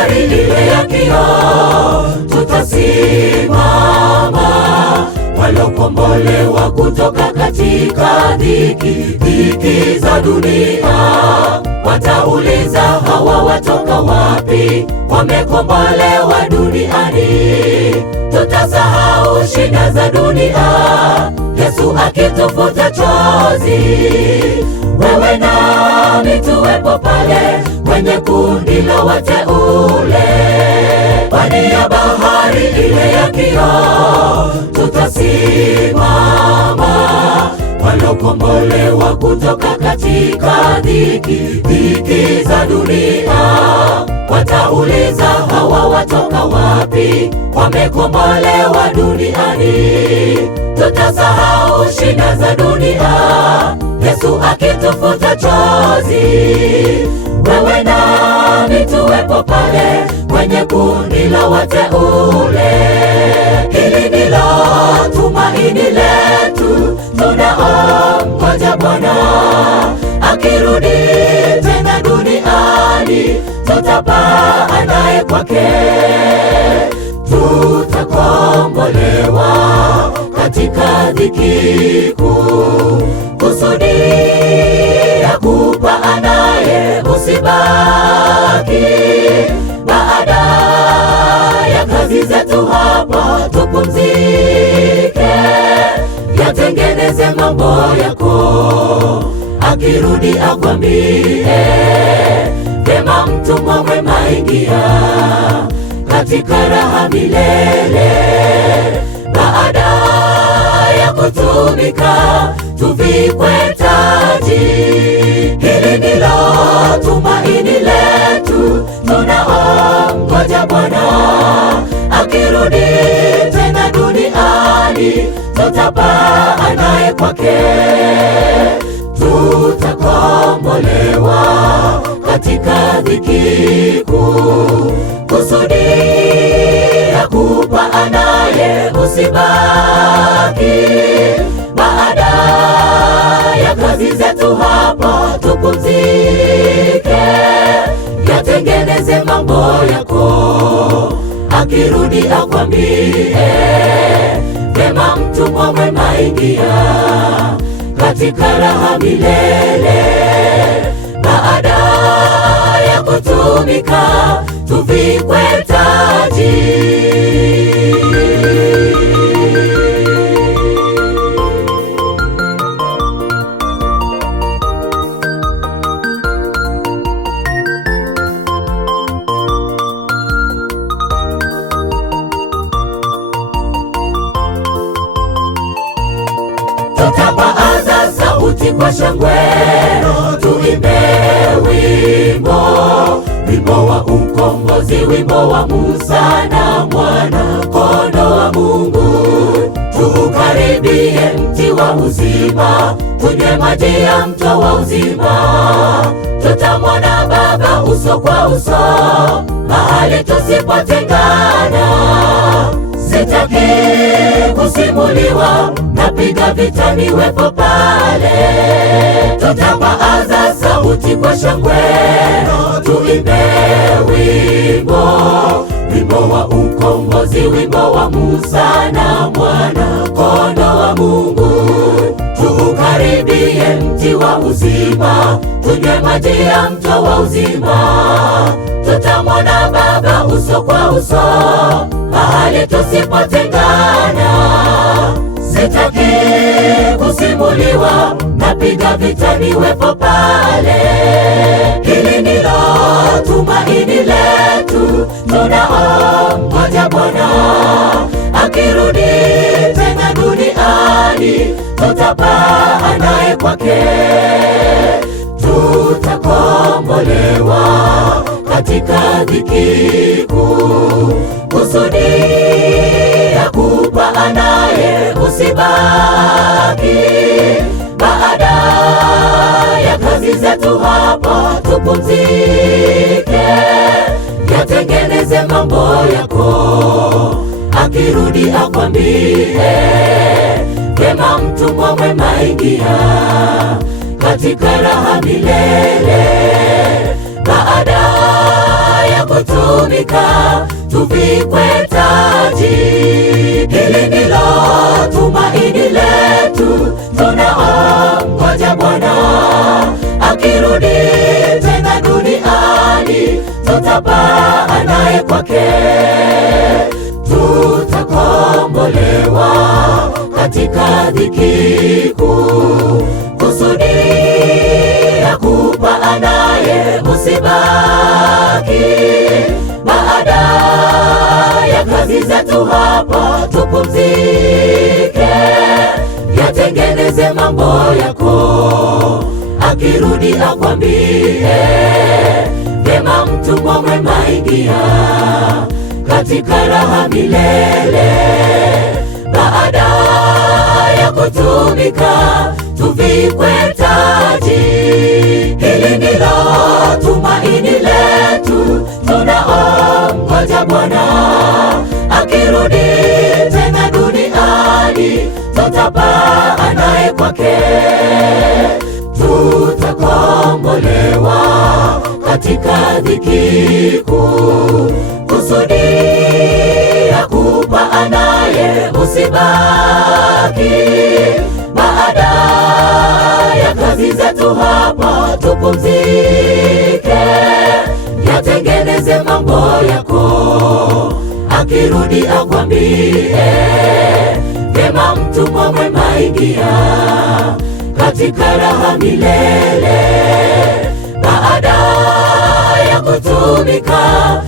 bahari ile ya kioo tutasimama, waliokombolewa kutoka katika dhiki za dunia. Watauliza, hawa watoka wapi? Wamekombolewa duniani. Tutasahau shida za dunia, Yesu akitufuta chozi. Wewe nami tuwepo pale kwenye kundi la wateule, pwani ya bahari ile ya kioo tutasimama, waliokombolewa kutoka katika dhiki za dunia. Watauliza, hawa watoka wapi? Wamekombolewa duniani. Tutasahau shida za dunia, Yesu akitufuta chozi. Wewe nami tuwepo pale kwenye kundi la wateule. Hili ndilo tumaini letu, tunaomngoja Bwana akirudi tena duniani. Tutapaa naye kwake, tutakombolewa katika dhiki kuu. Kusudi ya kupaa naye usibaki, baada ya kazi zetu hapa tupumzike. Yatengeneze mambo yako, akirudi akwambie, vyema mtumwa mwema, ingia katika raha milele. Baada ya kutumika tuvikwe taji. Hili ndilo tumaini letu, tunaomngoja Bwana akirudi tena duniani. Tutapaa naye kwake, tutakombolewa katika dhiki kuu. Kusudi ya kupaa naye usibaki, baada ya kazi zetu hapa tupumzike. Yatengeneze mambo yako, akirudi akwambie, vyema mtumwa mwema, ingia katika raha milele. Baada ya kutumika tuvikwe taji. Tutapaaza sauti kwa shangwe, tuimbe wimbo, wimbo wa ukombozi, wimbo wa Musa na mwana kondoo wa Mungu. Tuukaribie mti wa uzima, tunywe maji ya mto wa uzima. Tutamwona Baba uso kwa uso, mahali tusipotengana. Sitaki kusimuliwa, napiga vita niwepo pale. Tutapaaza sauti kwa shangwe, tuimbe wimbo, wimbo wa ukombozi, wimbo wa Musa na mwana kondoo wa Mungu. Tuukaribie mti wa uzima, tunywe maji ya mto wa uzima. Tutamwona Baba uso kwa uso, mahali tusipotengana. Sitaki kusimuliwa, napiga vita niwepo pale. Hili ndilo tumaini letu, tunaomngoja Bwana akirudi tena duniani. Tutapaa naye kwake, tutakombolewa katika dhiki kuu. Kusudi ya kupaa naye usibaki, baada ya kazi zetu hapa tupumzike. Yatengeneze mambo yako, akirudi akwambie, vyema mtumwa mwema, ingia katika raha milele. Baada ya kutu kutumika, tuvikwe taji. Hili ndilo tumaini letu, tunaomngoja Bwana akirudi tena duniani, tutapaa naye kwake, tutakombolewa katika dhiki kuu. Kusudi ya kupaa naye usibaki, baada ya kazi zetu hapa tupumzike, yatengeneze mambo yako, akirudi akwambie, vyema mtumwa mwema, ingia katika raha milele. Baada ya kutumika, tuvikwe taji. Hili ndilo tumaini letu, tunaomngoja Bwana akirudi tena duniani, tutapaa naye kwake, tutakombolewa katika dhiki kuu. Kusudi ya kupaa naye usibaki, baada ya kazi zetu hapa tupumzike, yatengeneze mambo yako, akirudi akwambie, vyema mtumwa mwema, ingia katika raha milele. Baada ya kutumika,